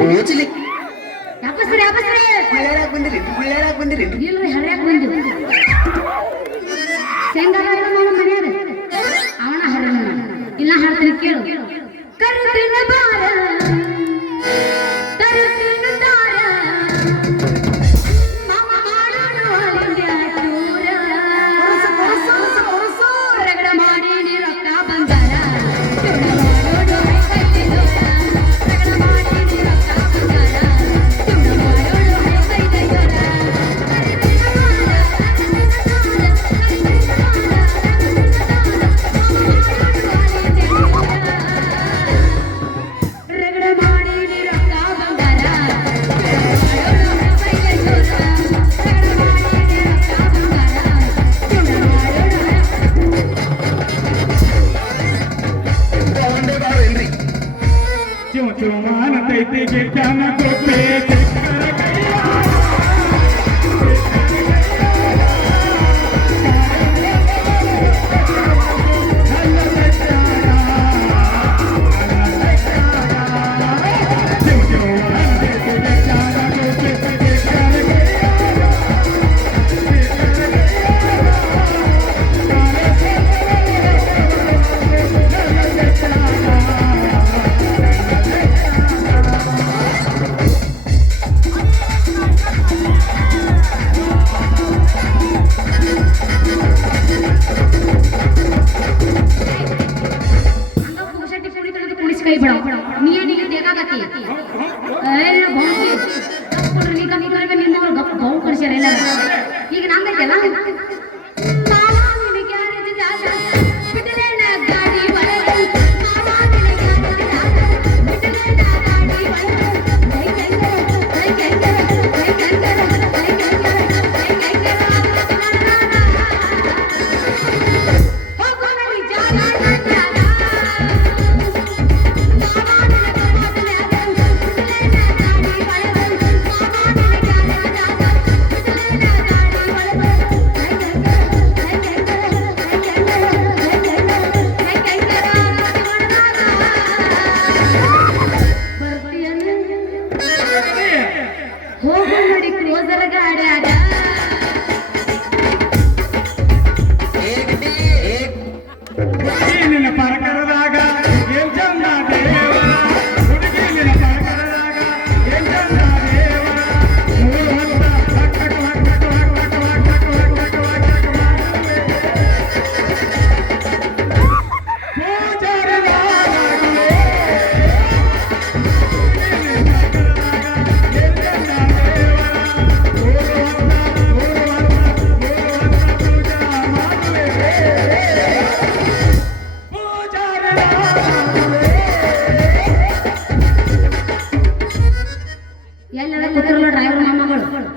ಬೂಜ್ಲಿ ಯಾಪಸ್ರಿ ಯಾಪಸ್ರಿ ಹಳ್ಳ್ಯಾರಾಗ ಬಂದಿರಿ ಹಳ್ಳ್ಯಾರಾಗ ಬಂದಿರಿ. ಇಲ್ರಿ Các.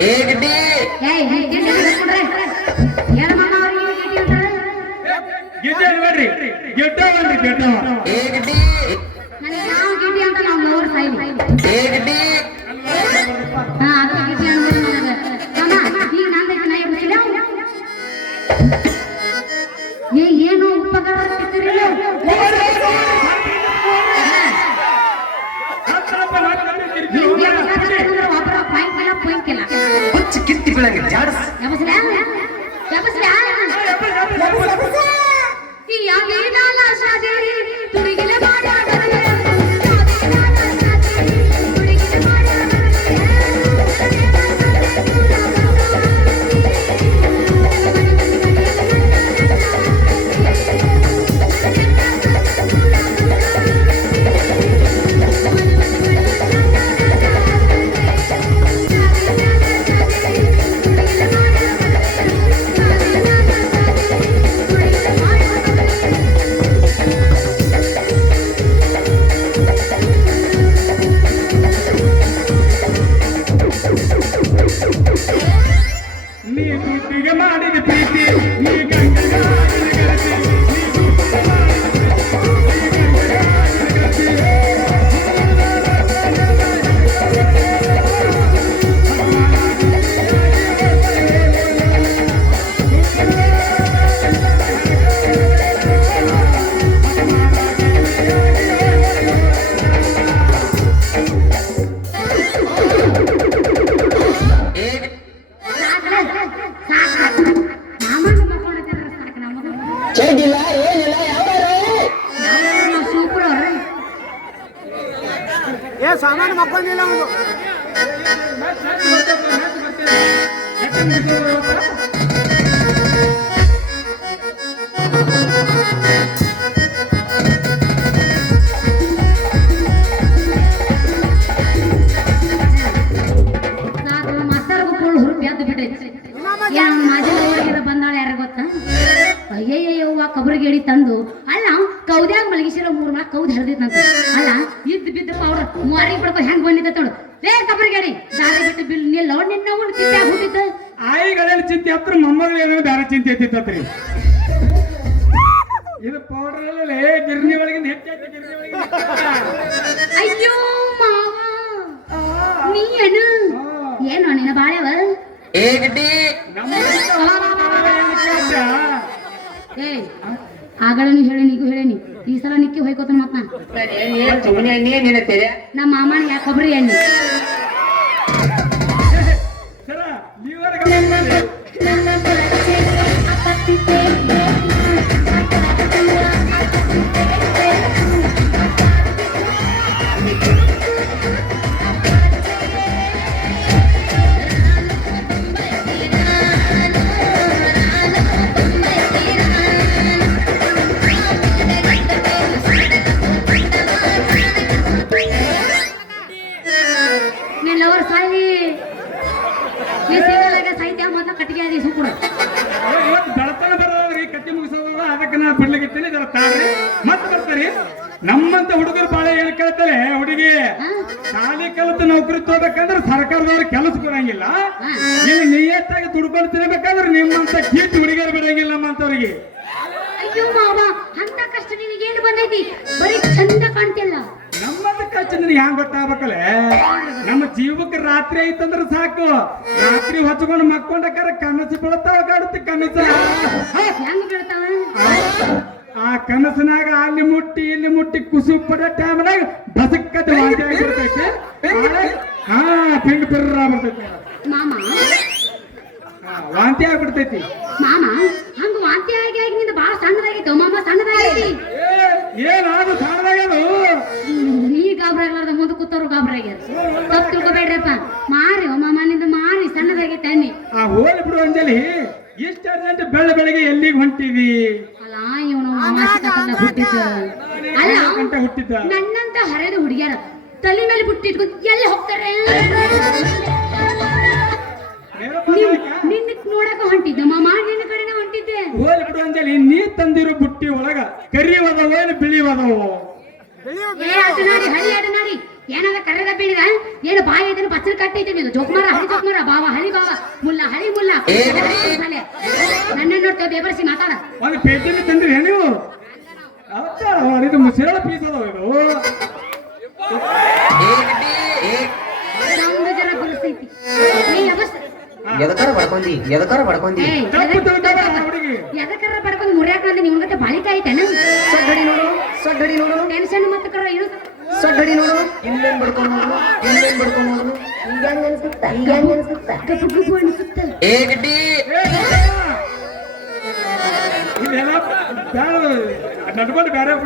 ஏகிட்டி ஏய் நீ கிட்ட குடுறே ನಿಲ್ಲ ನಿನ್ನ ಅವ್ನು ತಿಪ್ಪಾಗ ಹುಟ್ಟಿದ್ದ. ಆಯಿಗಳೆಲ್ಲ ಚಿಂತೆ ಹತ್ರ ಮೊಮ್ಮಗಳು ಏನೋ ಬೇರೆ ಚಿಂತೆ ಎತ್ತಿತ್ತತ್ರಿ ಇದು ಪೌಡರ್ ಗಿರ್ನಿ ಒಳಗಿಂದ ಹೆಚ್ಚಾಯ್ತು ಗಿರ್ನಿ ಒಳಗಿಂದ ಅಯ್ಯೋ ಮಾವ. ನೀ ಏನು ಏನು ನಿನ್ನ ಬಾಳೆವ ಏ ಗಡ್ಡಿ. ನಮ್ಮ ಏನು ಕೇಳ್ತ್ಯಾ? ಏ ಆಗಳನು ಹೇಳೇನಿ ಈಗ ಹೇಳೇನಿ ಈ ಸಲ ನಿಕ್ಕಿ ಹೋಯ್ಕೋತಾನ ಮತ್ತ. ನಮ್ಮ ಮಾಮನ ಯಾಕೊಬ್ರಿ ಎಣ್ಣೆ ಇಲ್ಲಿ ಮುಟ್ಟಿ ಕುಸು ಪಡೋ ಟೈಮ್ನಾಗ ಬಸಕ್ಕದ ವಾಂತಿ ಆಗಿರ್ತೈತಿ ಹಾ ಪಿಂಡ್ ಪಿರ್ರ ಬರ್ತೈತಿ ಮಾಮ. ವಾಂತಿ ಆಗ್ಬಿಡ್ತೈತಿ. ಜೋಕ್ಮಾರ ಹಳಿ ಜೋಕ್ಮಾರ ಬಾವ ಹಳಿ ಬಾವ ಮುಲ್ಲ ಹಳಿ ಮುಲ್ಲ. ನನ್ನ ನೋಡ್ತೇವೆ ಬೇಬರ್ಸಿ ಮಾತಾಡ. ಒಂದು ಪೇಟಿನ ತಂದ್ರಿ ನೀವು ಇದು ಮುಸಿರಳ ಪೀಸ್ ಅದಾವ ಇದು. ಏ ಗಡ್ಡಿ ಏ. ನಮ್ದು ಜನ ಬುಲ್ಸೈತಿ ನೀ ಅವಸ್ ಎದಕಾರ ಬಡ್ಕೊಂಡಿ ಎದಕಾರ ಬಡ್ಕೊಂಡಿ ಏಯ್ ತಪ್ಪು ತಿಳ್ಕೊಬೇಡ ಹುಡುಗಿ. ಎದಕ್ಕಾರ ಬಡ್ಕೊಂಡು ಮುರಿಯಾಕ ನಿಮ್ಗತ್ತೆ ಬಾಳಿಕೆ ಐತೆನ ಸೊಡ್ಡಡಿ ನೋಡು ಸೊಡ್ಡಡಿ ನೋಡು. ಟೆನ್ಷನ್ ಮತ್ತೆ ಕರ ಏನು ಸೊಡ್ಡಡಿ ನೋಡು ಇಲ್ಲೇನ್ ಬಡ್ಕೊಂಡು ನೋಡು ಇಲ್ಲೇನ್ ಬಡ್ಕೊಂಡು ನೋಡು ಹಿಂಗಂಗ್ ಅನ್ಸುತ್ತ ಹಿಂಗಂಗ್ ಅನ್ಸುತ್ತ. ಗಬ್ಬು ಗಬ್ಬು ಅನಿಸುತ್ತೆ. ಏ ಗಡ್ಡಿ! ಇದೆಲ್ಲ ಬ್ಯಾಡ ನಡ್ಕೊಂಡು ಬೇರೆ ಹಾ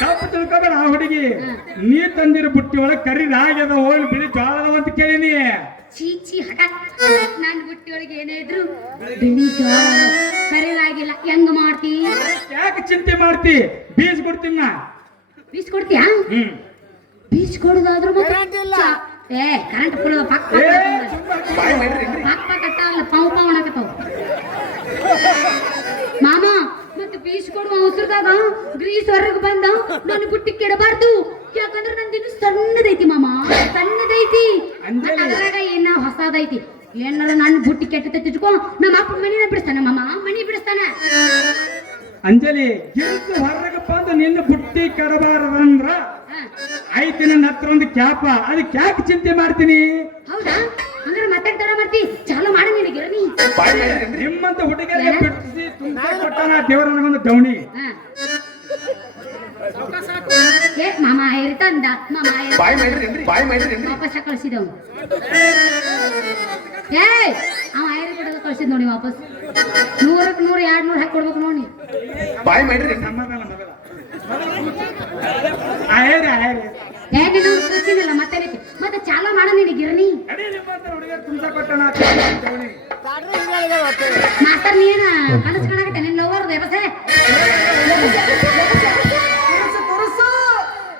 ತಪ್ಪು ತಿಳ್ಕೊಬೇಡ ಆ ಹುಡುಗಿ. ನೀ ತಂದಿರ ಬುಟ್ಟಿ ಒಳಗೆ ಕರಿ ರಾಗ್ಯದ ಹೋಗಿ ಬಿಳಿ ಜೋಳದ ಅಂತ ಕೇಳಿನಿ ಚೀ ಚೀ ಹಠ ನನ್ ಬುಟ್ಟಿ ಒಳಗೆ ಏನೇ ಇದ್ರು ಬಿಳಿ ಜೋಳ ಕರೆಲಾಗಿಲ್ಲ ಹೆಂಗ್ ಮಾಡ್ತಿ? ಯಾಕೆ ಚಿಂತೆ ಮಾಡ್ತಿ? ಬೀಸ್ ಕೊಡ್ತೀನಿ ನಾ. ಬೀಸ್ ಕೊಡ್ತೀಯಾ ಹ್ಮ್. ಬೀಸ್ ಕೊಡುದಾದ್ರೂ ಮತ್ತೆ ಏ ಕರೆಂಟ್ ಫುಲ್ ಪಕ್ ಪಕ್ ಪಕ್ ಪಕ್ ಅಲ್ಲ ಪಾವ್ ಪಾವ್ ಅನ್ನಕತ್ತಾವ. ಮಾಮ ಮತ್ತೆ ಬೀಸ್ ಕೊಡುವ ಉಸಿರದಾಗ ಗ್ರೀಸ್ ಹೊರಗೆ ಬಂದ ನಾನು ಬುಟ್ಟಿ ಕೆಡಬಾರ್ದು. ಯಾಕಂದ್ರೆ ನಂದಿನ್ನು ಸಣ್ಣದೈತಿ ಮಾಮ. ಸಣ್ಣದೈತಿ. ಅದ್ರಾಗ ಏನ ಹೊಸದೈತಿ. ಏನಾರ ನನ್ನ ಬುಟ್ಟಿ ಕೆಟ್ಟ ತಿಟ್ಕೋ ನಮ್ಮ ಅಪ್ಪ ಮನಿನ ಬಿಡಿಸ್ತಾನ ಮಾಮ. ಮನಿ ಬಿಡಿಸ್ತಾನ. ಅಂಜಲಿ ಗಿರ್ಸು ಹೊರಗೆ ಬಂದು ನಿನ್ನ ಬುಟ್ಟಿ ಕೆಡಬಾರದಂದ್ರ. ಐತಿ ನನ್ನ ಹತ್ರ ಒಂದು ಕ್ಯಾಪ. ಅದಕ್ಕೆ ಯಾಕೆ ಚಿಂತೆ ಮಾಡ್ತೀನಿ. ಹೌದಾ? ಅಂದ್ರೆ ಮತ್ತೆ ತಡ ಮಾಡ್ತಿ. ಚಾಲು ಮಾಡ ನಿನಗೆ ನಿಮ್ಮಂತ ಹುಡುಗರಿಗೆ ಬಿಡಿಸಿ ತುಂಬ ಕೊಟ್ಟಾನ ದೇವರ ನನಗೊಂದು ದವಣಿ ಏ ಮಾಮ ಐರಿ ತಂದ. ಮಾಮ ಬಾಯ್ ಮಾಡ್ರಿ ಬಾಯ್ ಮಾಡ್ರಿ ವಾಪಸ್ ಕಳ್ಸಿದವ್ ಏ ಅವ ಐರಿ ಕೊಡೋದು ಕಳ್ಸಿದ್ ನೋಡಿ ವಾಪಸ್. ನೂರಕ್ಕೆ ನೂರು ಎರಡು ನೂರು ಹಾಕಿ ಕೊಡ್ಬೇಕು ನೋಡಿ. ಬಾಯ್ ಮಾಡ್ರಿ ಹೇಗೆ ನಾವು ಕಳ್ಸಿದಿಲ್ಲ ಮತ್ತೆ ಮತ್ತೆ ಚಾಲ ಮಾಡ ನೀನು ಗಿರಣಿ. ಮಾಸ್ತರ್ ನೀನ ಕನಸು ನಿನ್ನ ಲವರ್ ವ್ಯವಸ್ಥೆ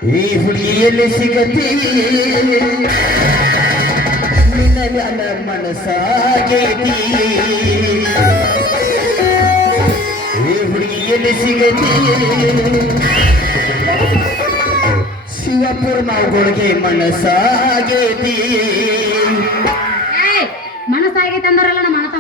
ಈ ಹುಡುಗಿಯಲ್ಲಿ ಸಿಗತಿ. ನಿನ್ನ ಮನಸ್ಸಾಗೇತಿ. ಈ ಹುಡುಗಿಯಲ್ಲಿ ಸಿಗತಿ. ಶಿವಪುರ ಮಾವುಗಳಿಗೆ ಮನಸ್ಸಾಗೇತಿ. ಏಯ್ ಮನಸ್ಸಾಗೈತೆ ಅಂದವರಲ್ಲ ನಮ್ಮ ಅಣ್ಣ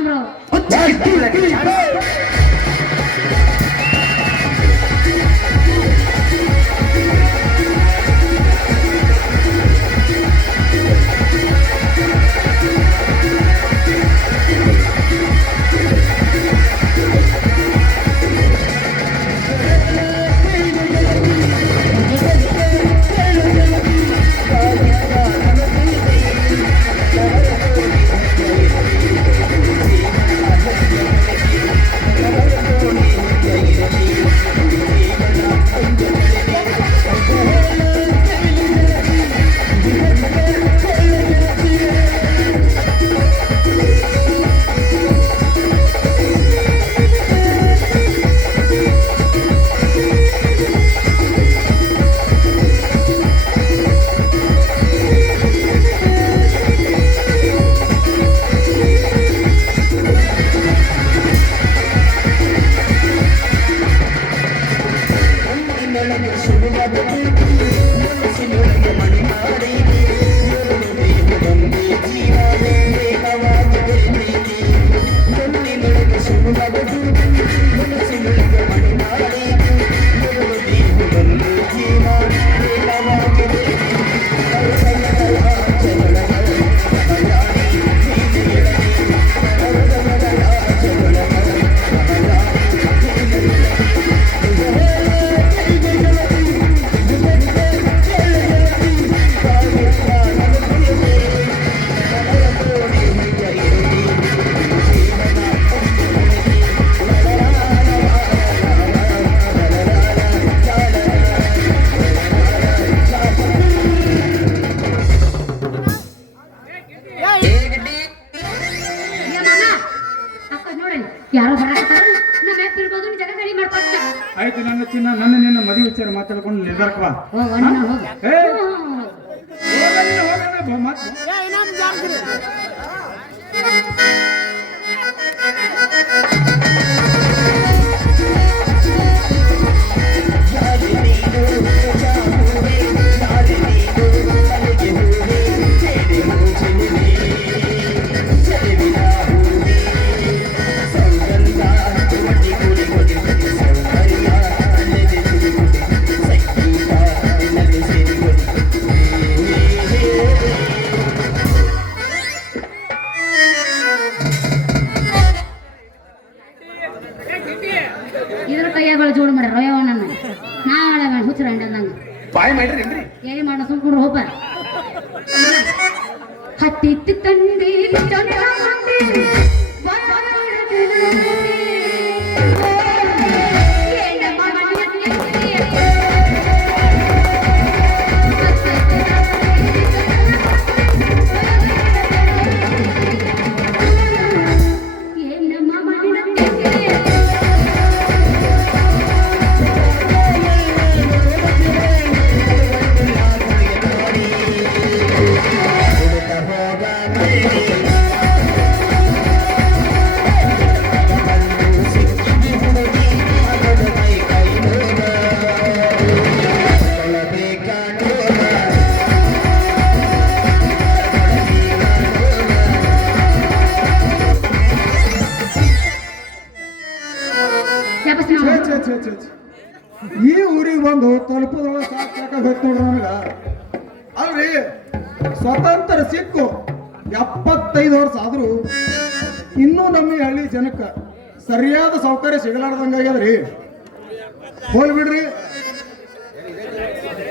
ಸಿಗಲಾರ್ದಂಗಾಗ್ಯದ್ರಿ ಹೋಲ್ ಬಿಡ್ರಿ.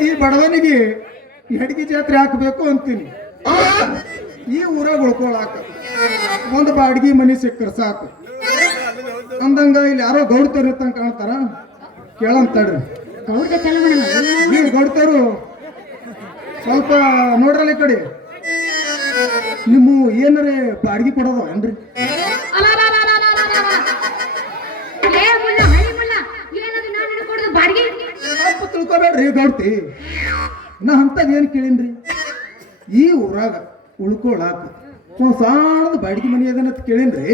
ಈ ಬಡವನಿಗೆ ಹೆಡ್ಗಿ ಜಾತ್ರೆ ಹಾಕಬೇಕು ಅಂತೀನಿ. ಈ ಊರಾಗ ಉಳ್ಕೊಳಾಕ ಒಂದು ಬಾಡ್ಗಿ ಮನಿ ಸಿಕ್ಕರ್ ಸಾಕು. ಅಂದಂಗ ಇಲ್ಲಿ ಯಾರೋ ಗೌಡ್ತವ್ರು ಇರ್ತಂಗ ಕಾಣ್ತಾರ? ಕೇಳಂತಾಡ್ರಿ ನೀವು ಗೌಡ್ತವ್ರು ಸ್ವಲ್ಪ ನೋಡ್ರಲ್ಲ ಈ ಕಡೆ. ನಿಮ್ಮ ಏನಾರೇ ಬಾಡ್ಗಿ ಕೊಡೋದು ಏನ್ರಿ? ತಿಳ್ಕೊಬೇಡ್ರಿ ಗೌಡ್ತಿ ನಾ ಅಂಥದ್ದು ಏನು ಕೇಳೀನ್ರಿ? ಈ ಊರಾಗ ಉಳ್ಕೊಳಾಕ ಒಂದು ಸಣ್ಣದ ಬಾಡಿಗೆ ಮನೆ ಅದನ್ನ ಕೇಳೀನ್ರಿ.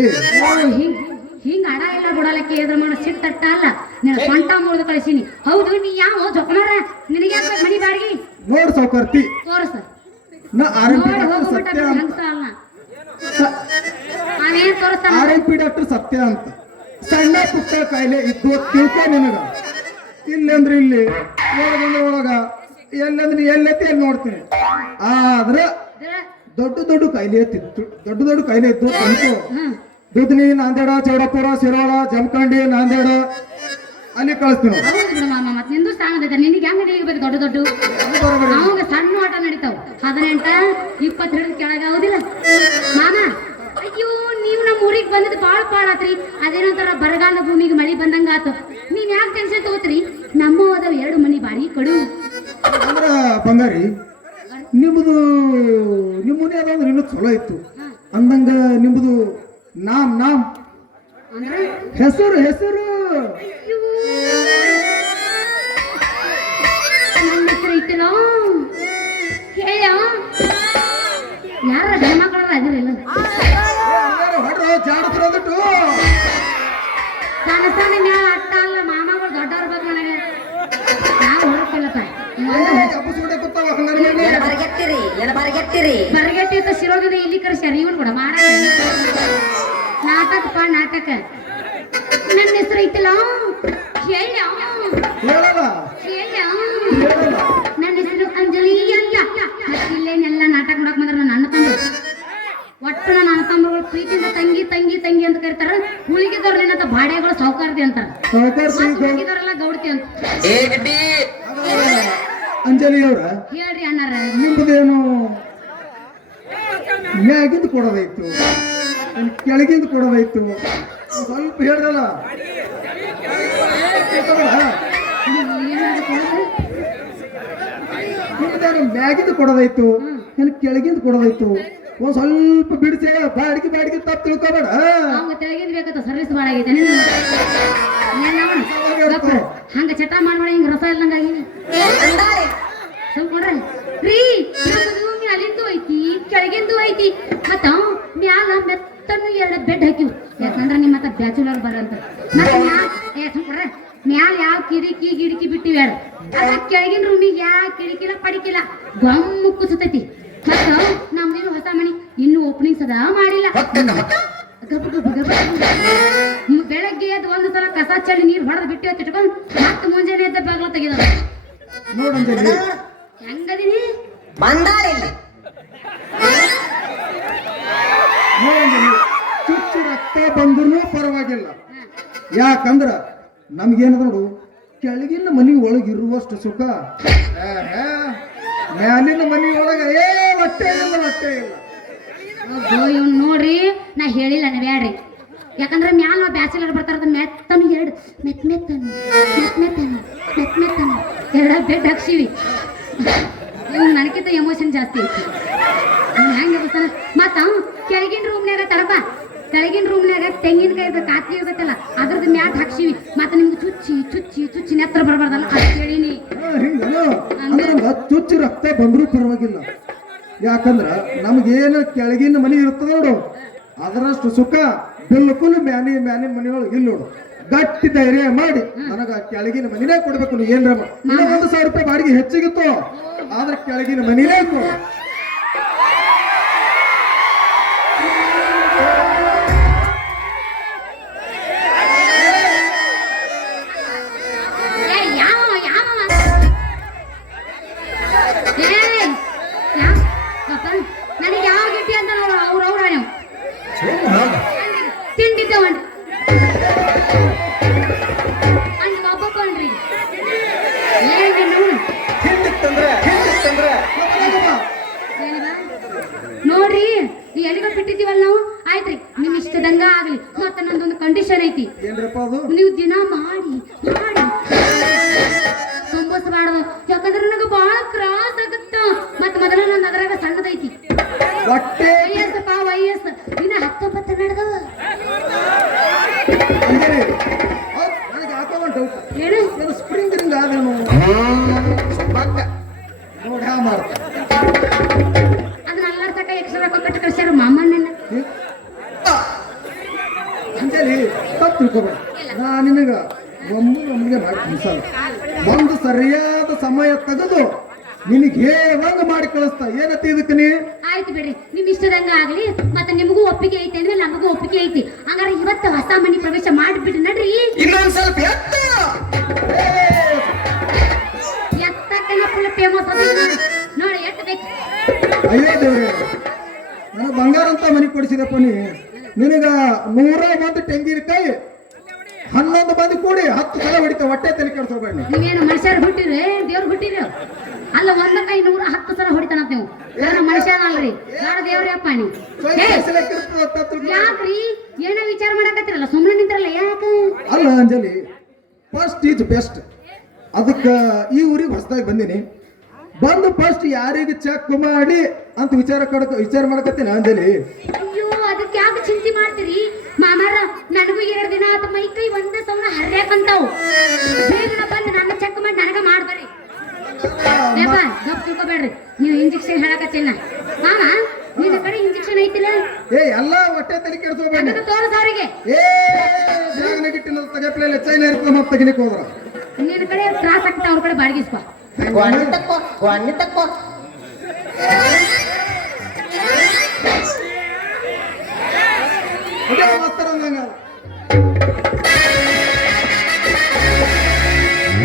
ಹಿಂಗ್ ಹಿಂಗ್ ಅಡ ಇಲ್ಲ ಬಿಡಲಕ್ಕೆ ಎದ್ರ ಮಾಡ ಸಿಟ್ಟಟ್ಟ ಅಲ್ಲ. ನಿನ್ನ ಸೊಂಟ ಮುರಿದು ಕಳಿಸೀನಿ. ಹೌದು ನೀ ಯಾವ ಜೊಕಮಾರ? ನಿನಗೆ ಯಾಕೆ ಮನಿ ಬಾಡಿಗೆ? ನೋಡ್ ಸೌಕರ್ತಿ ತೋರಸ ನಾ ಆರ್ ಎಂ ಪಿ ನೋಡಿ ಡಾಕ್ಟರ್ ಹೋಗ್ಬಿಟ್ಟ ಸತ್ಯ ಅಂತ. ಹಂಗಸ ಅಲ್ಲ. ನಾನೇನ್ ತೋರಿಸ್ತಾನ? R M P doctor Satya ಅಂತ. ಸಣ್ಣ ಪುಟ್ಟ ಕಾಯಿಲೆ ಇದ್ದು ತಿಳ್ಕೊ ನಿನಗ. ಇಲ್ಲಂದ್ರೆ ಇಲ್ಲಿ. ಒಳಗಂದ್ರೆ ಒಳಗ. ಎಲ್ಲಂದ್ರೆ ಎಲ್ಲೆತ್ತಿ ಅಲ್ಲಿ ನೋಡ್ತೀನಿ. ಆದ್ರ ದೊಡ್ಡ ದೊಡ್ಡ ಕಾಯಿಲೆ ಎತ್ತಿತ್ತು ದೊಡ್ಡ ದೊಡ್ಡ ಕಾಯಿಲೆ ಇತ್ತು ತಂತು ದುದ್ನಿ ನಾಂದೇಡ ಚೌಡಪುರ ಶಿರೋಳ ಜಮಖಂಡಿ ನಾಂದೇಡ. ಅಲ್ಲಿ ಕಳಿಸ್ತೀನಿ ಹೌದು ಬಿಡು ಮಾಮ ಮತ್ ನಿಂದು ಸ್ಥಾನದ ನಿನಗೆ ಹೆಂಗ್ ನಿಲ್ಬೇಕು ದೊಡ್ಡ ದೊಡ್ಡ? ಅವಾಗ ಸಣ್ಣ ಆಟ ನಡೀತಾವ. ಹದಿನೆಂಟ ಇಪ್ಪತ್ತು ಹಿಡಿದು ಆಗುದಿಲ್ಲ. ಮಾಮ ಅಯ್ಯೋ ನೀವು ನಮ್ಮ ಊರಿಗೆ ಬಂದಿದ್ದು ಬಾಳ ಪಾಳಾತ್ರಿ. ತರ ಬರಗಾಲ ಭೂಮಿಗೆ ಮಳಿ ಬಂದಂಗ ಆತು ನೀವ್ ಯಾಕೆ ಟೆನ್ಷನ್ ತಗೋತ್ರಿ? ನಮ್ಮ ಅದಾವ ಎರಡು ಮನಿ ಬಾಡಿ ಕಡು. ಅಂದ್ರ ಬಂಗಾರಿ ನಿಮ್ಮದು ನಿಮ್ಮ ಮನೆ ಇನ್ನೂ ಚಲೋ ಇತ್ತು. ಅಂದಂಗ ನಿಮ್ಮದು ನಾಮ್ ನಾಮ್. ಅಂದ್ರೆ? ಹೆಸರು ಹೆಸರು. ನನ್ನ ಹೆಸರು ಹೇಳ? ಯಾರ ಗಣಮಕ್ಕಳ ಅದಿರಿಲ್ಲ ಜಾಡತ್ರ ಅಂದ್ಬಿಟ್ಟು ಸಣ್ಣ ಸಣ್ಣ ಮ್ಯಾಲ ಅಟ್ಟ ಅಲ್ಲ ಮಾಮಗಳು ದೊಡ್ಡವ್ರ ಬೇಕು ನನಗೆ. ನಾವು. ಏನ ಬರಗೆಟ್ಟಿರಿ ಏನ ಅಂತ ಶಿರೋಗದ ಇಲ್ಲಿ ಕರೆಸ್ಯಾರ ಇವನ್ ಕೂಡ ಮಾಡ. ನಾಟಕಪ್ಪ ನಾಟಕ. ನನ್ನ ಹೆಸರು ಐತಲ್ಲ ಹೇಳ ಹೇಳಲ್ಲ. ಹೇಳ ಹೇಳಲ್ಲ. ನನ್ನ ಹೆಸರು ಅಂಜಲಿ ಅಂತ ಮತ್ತೆ ಇಲ್ಲೇನೆಲ್ಲ ನಾಟಕ ಮಾಡಕ್ ಬಂದ್ರ ನನ್ನ ಅಣ್ಣ ತಮ್ಮ ಒಟ್ಟು ನನ್ನ ಅಣ್ಣ ತಮ್ಮಗಳು ಪ್ರೀತಿಯಿಂದ ತಂಗಿ ತಂಗಿ ತಂಗಿ ಅಂತ ಕರೀತಾರ ಉಳಿಗಿದವ್ರಲ್ಲಿ ಏನಂತ ಬಾಡೆಗಳು ಸೌಕಾರ್ದಿ ಅಂತಾರ. ಉಳಿಗಿದವರೆಲ್ಲ ಗೌಡ್ತಿ ಅಂತ. ಅಂಜಲಿ ಅವ್ರ? ಹೇಳ್ರಿ ಅಣ್ಣಾರ. ನಿಮ್ಮದೇನು ಮ್ಯಾಗಿಂದ ಕೊಡೋದಾಯ್ತು ಏನ್ ಕೆಳಗಿಂದ ಕೊಡೋದಾಯ್ತು ಸ್ವಲ್ಪ ಹೇಳ್ದಲ್ಲ? ನಿಮ್ದೇನು ಮ್ಯಾಗಿಂದ ಕೊಡೋದಾಯ್ತು ಏನು ಕೆಳಗಿಂದ ಕೊಡೋದೈತು? ಒಂದ್ ಸ್ವಲ್ಪ ಬಿಡಿಸಿ ಬಾಡಿಗೆ ಬಾಡಿಗೆ ತಪ್ಪು ತಿಳ್ಕೊಬೇಡ. ಅವಂಗ ತೆಳಗಿಂದ ಬೇಕತ್ತ ಸರ್ವಿಸ್ ಭಾಳ ಆಗೈತೆ. ಹಂಗ ಚಟ ಮಾಡ್ಬೇಡ ಹಿಂಗ ರಸ ಇಲ್ಲಂಗಾಗಿ ಸುಮ್ಕೊಂಡ್ರೆ ರೀ ಅಲ್ಲಿಂದು ಐತಿ ಕೆಳಗಿಂದು ಐತಿ. ಮತ್ತ ಮ್ಯಾಲ ಮೆತ್ತನ್ನು ಎರಡು ಬೆಡ್ ಹಾಕಿವ್. ಯಾಕಂದ್ರೆ ನಿಮ್ಮ ಮತ್ತ ಬ್ಯಾಚುಲರ್ ಬರಂತ. ಮತ್ತ ಮ್ಯಾಲ ಏ ಸುಮ್ಕೊಂಡ್ರೆ ಮ್ಯಾಲ ಯಾವ ಕಿರಿಕಿ ಗಿಡಿಕಿ ಬಿಟ್ಟಿವಿ ಎರಡು ಅದ ಕೆಳಗಿನ ರೂಮಿಗೆ ಯಾವ ಕಿಡಿಕಿಲ್ಲ ಪಡಿಕಿಲ್ಲ ಗಮ್ಮು ಕುಸತೈತಿ. ಮತ್ತ ಇನ್ನು ಸದಾ ಮಾಡಿಲ್ಲ. ಗಬ ಗಬ ಗಬ ನೀವು ಬೆಳಗ್ಗೆ ಎದ್ದು ಒಂದು ಸಲ ಕಸ ಚಳಿ ನೀರು ಹೊಡೆದು ಬಿಟ್ಟು ತಿಟ್ಕೊಂಡು ಮತ್ತೆ ಮುಂಜಾನೆ ಎದ್ದ ಬಾಗ್ಲ ತೆಗೆದ ಹೆಂಗದೀನಿ ಚುಚ್ಚು ರಕ್ತ ಬಂದ್ರೂ ಪರವಾಗಿಲ್ಲ. ಯಾಕಂದ್ರ ನಮ್ಗೇನದ ನೋಡು ಕೆಳಗಿನ ಮನಿ ಒಳಗೆ ಇರುವಷ್ಟು ಸುಖ. ಮ್ಯಾಲಿನ ಮನಿ ಒಳಗೆ ಏ ಹೊಟ್ಟೆ ಇಲ್ಲ ಹೊಟ್ಟೆ ಇಲ್ಲ. ಇವ್ನು ನೋಡ್ರಿ ನಾ ಹೇಳಿಲ್ಲ ನೀವು ಬ್ಯಾಡ್ರಿ ಯಾಕಂದ್ರೆ ಮ್ಯಾಲ ಬ್ಯಾಚುಲರ್ ಬರ್ತಾರ ಮೆತ್ತನು ಎರಡು ಮೆತ್ ಮೆತ್ತನು ಮೆತ್ ಮೆತ್ತನು ಮೆತ್ ಮೆತ್ತನು ಎರಡ ಬೆಡ್ ಹಾಕ್ಸಿವಿ. ನನಕಿಂತ ನನಗಿಂತ ಎಮೋಷನ್ ಜಾಸ್ತಿ. ಐತಿ ಗೊತ್ತಲ್ಲ ಹೆಂಗ್ ಬರ್ತಾನ ಮತ್ತ ಕೆಳಗಿನ ರೂಮ್ನ್ಯಾಗ ತರಪ ಕೆಳಗಿನ ರೂಮ್ನ್ಯಾಗ ತೆಂಗಿನಕಾಯಿ ಬೇಕು ಆತ್ಲಿ ಇರ್ಬೇಕಲ್ಲ ಅದ್ರದ್ದು ಮ್ಯಾಟ್ ಹಾಕ್ಸಿವಿ. ಮತ್ತೆ ನಿಮ್ಗೆ ಚುಚ್ಚಿ ಚುಚ್ಚಿ ಚುಚ್ಚಿ ನೆತ್ರ ಬರಬಾರ್ದಲ್ಲ ಅದು ಕೇಳಿನಿ. ಚುಚ್ಚಿ ರಕ್ತ ಬಂದ್ರೂ ಪರವಾಗಿಲ್ಲ. ಯಾಕಂದ್ರ ನಮ್ಗೇನು ಕೆಳಗಿನ ಮನಿ ಇರ್ತದ ನೋಡು. ಅದರಷ್ಟು ಸುಖ ಬಿಲ್ಕುಲ್ ಮ್ಯಾನಿ ಮ್ಯಾನಿನ ಮನೆಯೊಳಗೆ ಇಲ್ಲ ನೋಡು. ಗಟ್ಟಿ ಧೈರ್ಯ ಮಾಡಿ ನನಗ ಕೆಳಗಿನ ಮನಿನೇ ಕೊಡ್ಬೇಕು ಏನ್ರಮ್ಮ? ಒಂದು ಸಾವಿರ ರೂಪಾಯಿ ಬಾಡಿಗೆ ಹೆಚ್ಚಿಗಿತ್ತು? ಆದ್ರೆ ಕೆಳಗಿನ ಮನಿನೇ ಕೊಡು. ನಿನಗೆ ಹೇಳಂಗ ಮಾಡಿ ಕಳಿಸ್ತಾ? ಏನತ್ತಿ ಇದಕ್ಕೆ ನೀ? ಆಯ್ತು ಬಿಡ್ರಿ. ನಿಮ್ ಇಷ್ಟದಂಗ ಆಗ್ಲಿ ಮತ್ತೆ ನಿಮಗೂ ಒಪ್ಪಿಗೆ ಐತಿ ಅಂದ್ರೆ ನಮಗೂ ಒಪ್ಪಿಗೆ ಐತಿ. ಹಂಗಾರೆ ಇವತ್ತ ಹೊಸ ಮನಿ ಪ್ರವೇಶ ಮಾಡಿಬಿಡ್ರಿ ನಡ್ರಿ. ಇನ್ನೊಂದ್ ಸ್ವಲ್ಪ ಎತ್ತ! ಎತ್ತಕ್ಕನ ಫುಲ್ ಫೇಮಸ್ ನೋಡಿ ಎತ್ತ ಬೇಕು. ಅಯ್ಯೋ ದೇವ್ರೆ ನಾನು ಬಂಗಾರ ಅಂತ ಮನಿ ಕೊಡಿಸಿದಪ್ಪ ನೀ. ನಿನಗ ನೂರ ಒಂದು ತೆಂಗಿನಕಾಯಿ ಹನ್ನೊಂದು ಮಂದಿ ಕೂಡಿ ಹತ್ತು ಸಲ ಹೊಡಿತ ಹೊಟ್ಟೆ ತಲೆ ಕೆಡ್ಸೋಬೇಡ ನೀ. ನೀವೇನು ಮನುಷ್ಯರು ಹುಟ್ಟಿರಿ ದೇವ್ರು ಹುಟ್ಟಿರಿ ಅಲ್ಲ ಒಂದ ಕೈ ನೂರ ಹತ್ತು ಸಲ ಹೊಡಿತಾನಂತ ನೀವು. ಯಾರ ಮನುಷ್ಯನಲ್ರಿ ಅಲ್ಲ ರೀ ಅಪ್ಪ ನೀವು. ಯಾಕ್ರಿ? ಏನೋ ವಿಚಾರ ಮಾಡಕತ್ತಿರಲ್ಲ? ಸುಮ್ಮನೆ ನಿಂತಿರಲ್ಲ ಯಾಕ? ಅಲ್ಲ ಅಂಜಲಿ ಫಸ್ಟ್ ಈಸ್ ಬೆಸ್ಟ್ ಅದಕ್ಕೆ ಈ ಊರಿಗೆ ಹೊಸದಾಗಿ ಬಂದೀನಿ. ಬಂದು ಫಸ್ಟ್ ಯಾರಿಗೆ ಚೆಕ್ ಮಾಡಿ ಅಂತ ವಿಚಾರ ಕಡಕ ವಿಚಾರ ಮಾಡಕತ್ತೀನಿ ಅಂಜಲಿ. ಅಯ್ಯೋ ಅದಕ್ಕೆ ಯಾಕೆ ಚಿಂತೆ ಮಾಡ್ತೀರಿ? ಮಾಮಾರ ನನಗೂ ಎರಡು ದಿನ ಆತ ಮೈ ಕೈ ಒಂದೇ ಸೌನ ಹರ್ಯಾಕಂತಾವು ಬೇಗನ ಬಂದು ನನ್ನ ಚೆಕ್ ಮಾಡಿ ನನಗ ಮಾಡ್ಬರಿ ಏಪ ಗಪ್ ತಿಳ್ಕೊಬೇಡ್ರಿ. ನೀವು ಇಂಜೆಕ್ಷನ್ ಹೇಳಕತ್ತಿಲ್ಲ. ಮಾಮ ನಿನ್ನ ಕಡೆ ಇಂಜೆಕ್ಷನ್ ಐತಿಲ್ಲ? ಏ ಎಲ್ಲ ಹೊಟ್ಟೆ ತಲೆ ಕೆಡಿಸ್ಕೋಬೇಡ. ತೋರಿಸ ಅವರಿಗೆ. ಏ ಬ್ಯಾಗ್ನಾಗ ಇಟ್ಟಿನ ತಗಪ್ಲೆ ಚೈನ ಇರ್ತದೆ ಮತ್ತೆ ತೆಗಿಲಿಕ್ಕೆ ಹೋದ್ರ. ನಿನ್ನ ಕಡೆ ತ್ರಾಸ ಆಗ್ತಾ ಅವ್ರ ಕಡೆ ಬಾಡಿಗಿಸ್ಕೊ. ಗೊಂಡಿ ತಕ್ಕೋ ಗೊಂಡಿ ತಕ್ಕೋ ಅದೇ ಮಾಸ್ತರ ಹಂಗ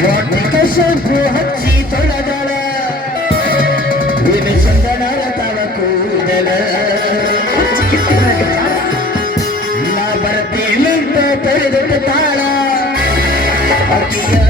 వాటితో షంపు హచ్చి తొలగల విని చందనాల తవ కూదల నా బరపీలంత పెరుగు తాళ అతిగా